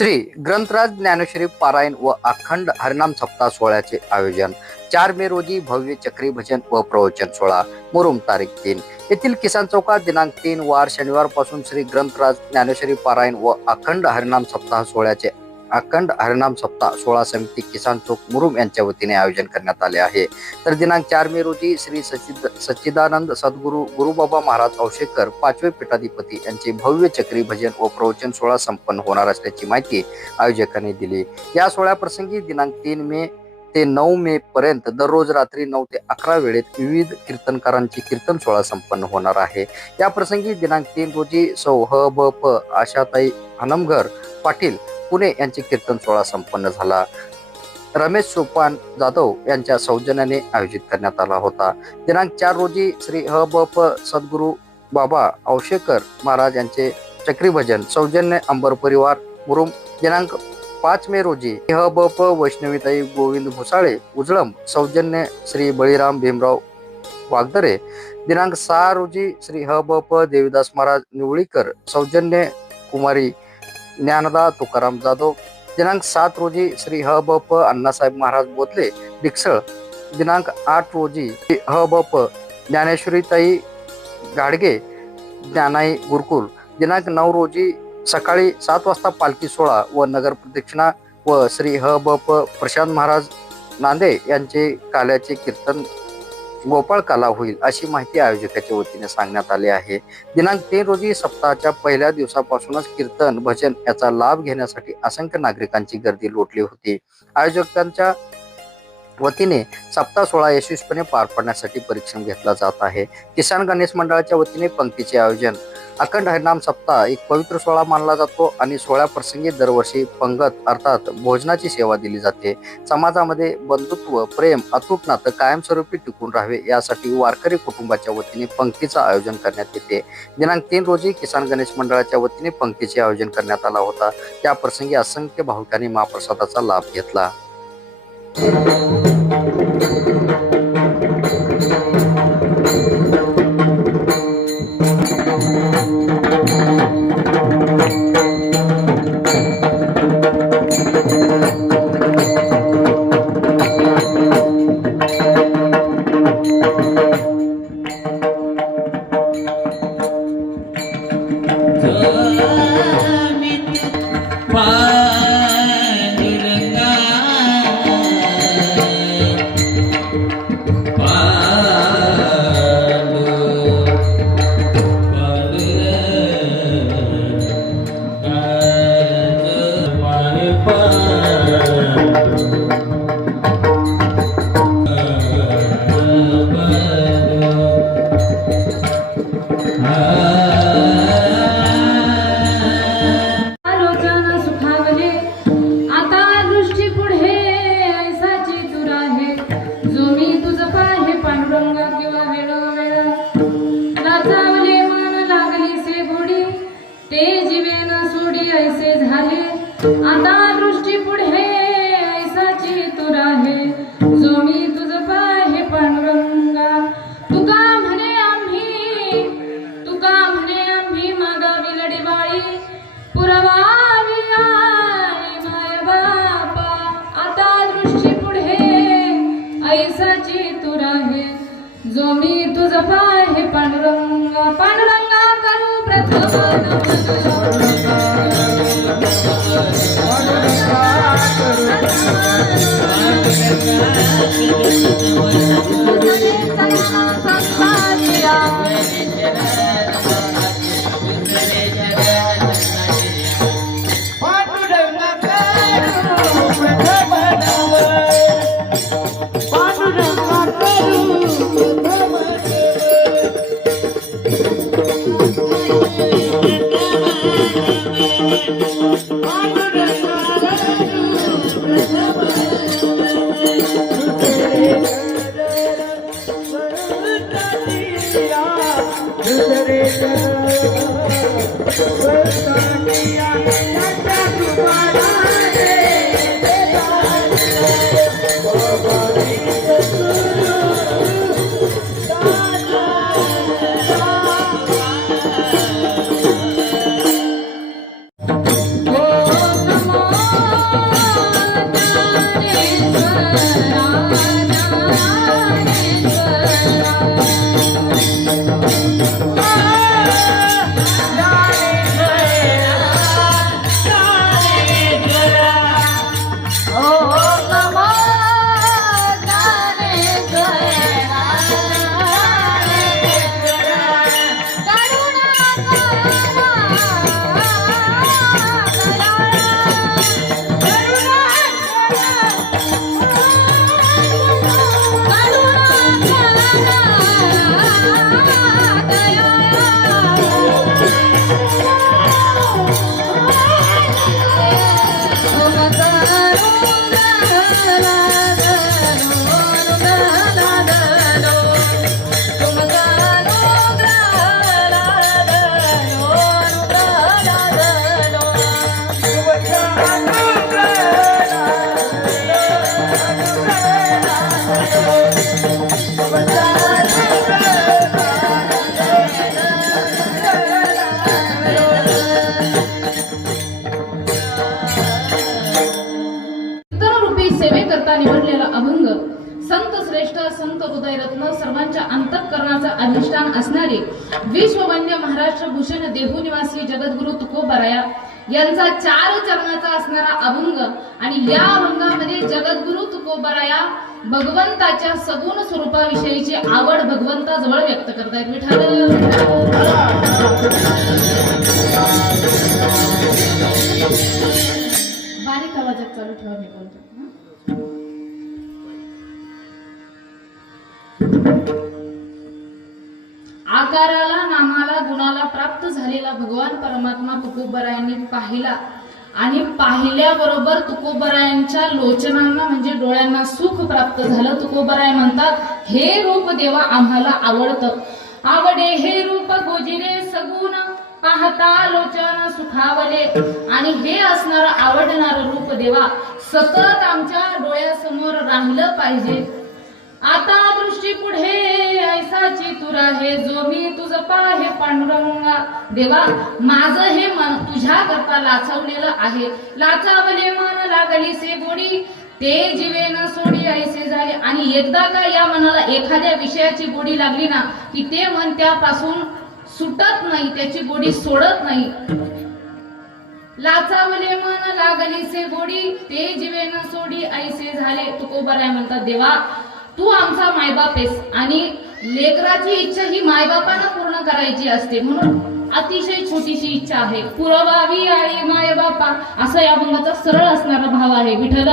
श्री ग्रंथराज ज्ञानेश्वरी पारायण व अखंड हरिनाम सप्ताह सोहळ्याचे आयोजन. चार मे रोजी भव्य चक्री भजन व प्रवचन सोहळा. मुरुम तारीख तीन. येथील किसान चौकात दिनांक तीन वार शनिवारपासून श्री ग्रंथराज ज्ञानेश्वरी पारायण व अखंड हरिनाम सप्ताह सोहळ्याचे अखंड हरिनाम सप्ताह सोळा समिती किसान चौक मुरुम यांच्या वतीने आयोजन करण्यात आले आहे. तर दिनांक चार मे रोजी श्री सचिद सच्चिदानंद सद्गुरू गुरुबाबा महाराज औशेकर पाचवे पीठाधिपती यांचे भव्य चक्री भजन व प्रवचन सोहळा संपन्न होणार असल्याची माहिती आयोजकांनी दिली. या सोहळ्याप्रसंगी दिनांक तीन मे ते नऊ मे पर्यंत दररोज रात्री नऊ ते अकरा वेळेत विविध कीर्तनकारांची कीर्तन सोहळा संपन्न होणार आहे. या प्रसंगी दिनांक तीन रोजी सौ ह ब प आशाताई हनमघर पाटील पुणे यांचे कीर्तन सोहळा संपन्न झाला. रमेश सोपान जाधव यांच्या सौजन्याने आयोजित करण्यात आला होता. दिनांक चार रोजी श्री ह ब प सद्गुरू बाबा औशेकर महाराज यांचे चक्री भजन सौजन्य अंबर परिवार मुरुम दिनांक पाच मे रोजी ह ब प वैष्णवीताई गोविंद भुसाळे उजळम सौजन्य श्री बळीराम भीमराव वागदरे. दिनांक सहा रोजी श्री ह ब प देवीदास महाराज निवळीकर सौजन्य कुमारी ज्ञानदा तुकाराम जाधव. दिनांक सात रोजी श्री ह ब प अण्णासाहेब महाराज बोधले. डिक्सळ दिनांक आठ रोजी ह ब प ज्ञानेश्वरीताई गाडगे. ज्ञानाई गुरुकुल. दिनांक नऊ रोजी सकाळी सात वाजता पालखी सोहळा व नगर प्रदक्षिणा व श्री ह ब प प्रशांत महाराज नांदे यांचे काल्याचे कीर्तन गोपाळ काला होईल अशी माहिती आयोजकाच्या वतीने सांगण्यात आली आहे. दिनांक तीन रोजी सप्ताहाच्या पहिल्या दिवसापासूनच कीर्तन भजन याचा लाभ घेण्यासाठी असंख्य नागरिकांची गर्दी लोटली होती. आयोजकांच्या वतीने सप्ताह सोहळा यशस्वीपणे पार पाडण्यासाठी परीक्षण घेतला जात आहे. किसान गणेश मंडळाच्या वतीने पंक्तीचे आयोजन. अखंड हरिनाम सप्ताह एक पवित्र सोहळा मानला जातो आणि सोहळ्याप्रसंगी दरवर्षी पंगत अर्थात भोजनाची सेवा दिली जाते. समाजामध्ये बंधुत्व प्रेम अतूट नातं कायमस्वरूपी टिकून राहावे यासाठी वारकरी कुटुंबाच्या वतीने पंक्तीचं आयोजन करण्यात येते. दिनांक तीन रोजी किसान गणेश मंडळाच्या वतीने पंक्तीचे आयोजन करण्यात आला होता. त्या प्रसंगी असंख्य भाविकांनी महाप्रसादाचा लाभ घेतला. पांडुरंगा आता दृष्टी पुढे ऐसाची तुरा आहे जो मी तुझ पाहे पांडुरंगा. तुका म्हणे आम्ही तुका म्हणे आम्ही मागावी लढीबाळी पुरवावी आई माय बापा. आता दृष्टी पुढे ऐसाची तुर आहे जो मी तुझ पाहे पांडुरंगा. पांडुरंगा करू प्रथम Thank you. अधिष्ठान असणारे विश्ववन्य महाराष्ट्र भूषण देहूनिवासी जगद्गुरु तुकोबराया यांचा चार चरणाचा असणारा अभंग आणि या अभंगामध्ये जगद्गुरु तुकोबराया भगवंताच्या सगुण स्वरूपाविषयीची आवड भगवंताजवळ व्यक्त करतायत. विठाल बारीक आवाजात चालू ठेवा मी बोलतो. आकाराला नामाला गुणाला प्राप्त झालेला भगवान परमात्मा तुकोबरायांनी पाहिला. आणि पाहिल्याबरोबर तुकोबरायांच्या लोचनांना म्हणजे डोळ्यांना सुख प्राप्त झालं. तुकोबराय म्हणतात हे रूप देवा आम्हाला आवडतं. आवडे हे रूप गोजिरे सगुण पाहता लोचन सुखावले. आणि हे असणार आवडणार रूप देवा सतत आमच्या डोळ्यासमोर राहिलं पाहिजे. आता दृष्टी पुढे ऐसाची तू राहे जो मी तुझ पाहे पांडुरंगा. देवा माझं हे मन तुझ्या करता लाचवलेलं आहे. लाचावले मन लागली से गोडी ते जीवे न सोडी ऐसे झाले आणि एकदा का या मनाला एखाद्या विषयाची गोडी लागली ना की ते मन त्यापासून सुटत नाही त्याची गोडी सोडत नाही. लाचावले मन लागली से गोडी ते जीवे न सोडी ऐसे झाले. तुकोबराय म्हणतात देवा तू आमचा मायबाप आहेस आणि लेकराची इच्छा ही मायबापानं पूर्ण करायची असते. म्हणून अतिशय छोटीशी इच्छा आहे. पुरवावी आई मायबापा असा या अभंगाचा सरळ असणारा भाव आहे. विठ्ठल!